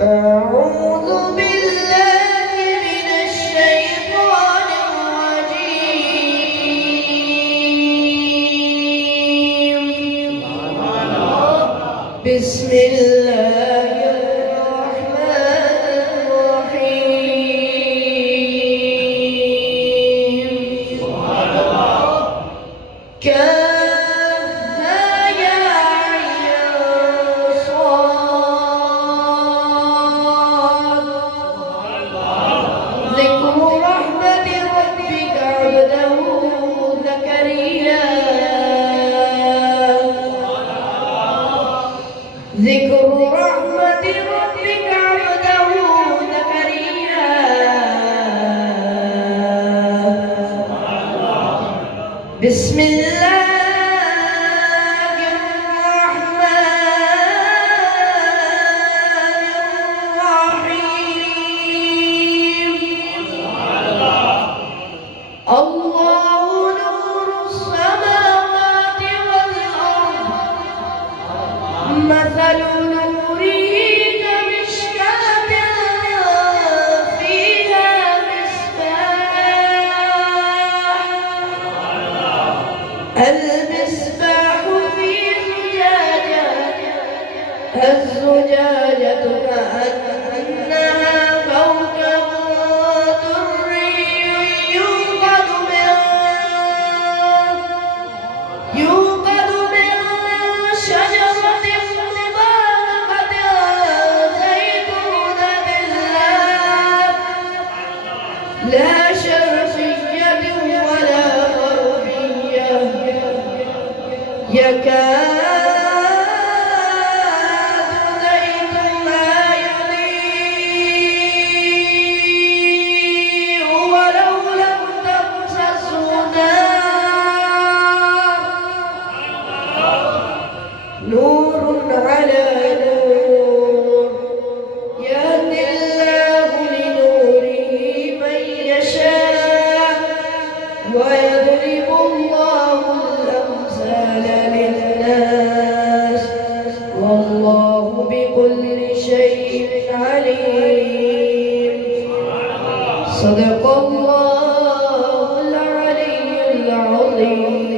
أعوذ بالله من الشيطان الرجيم. بسم الله الرحمن الرحيم. كافها يا عين صاد. ذكر رحمة ربك عبده زكريا. ذكر رحمة ربك عبده زكريا. بسم الله الله نور السماوات والأرض. مثل نوره كمشكاة فيها مصباح. المصباح في زجاجة. الزجاجة كأنها كوكب دري يوقد من شجرة مباركة زيتونة لا شرقية ولا غربية يكاد زيتها يضيء ولو لم تمسسه نور على نور. يهدي الله لنوره من يشاء ويضرب الله الأمثال للناس والله بكل شيء عليم. صدق الله العلي العظيم.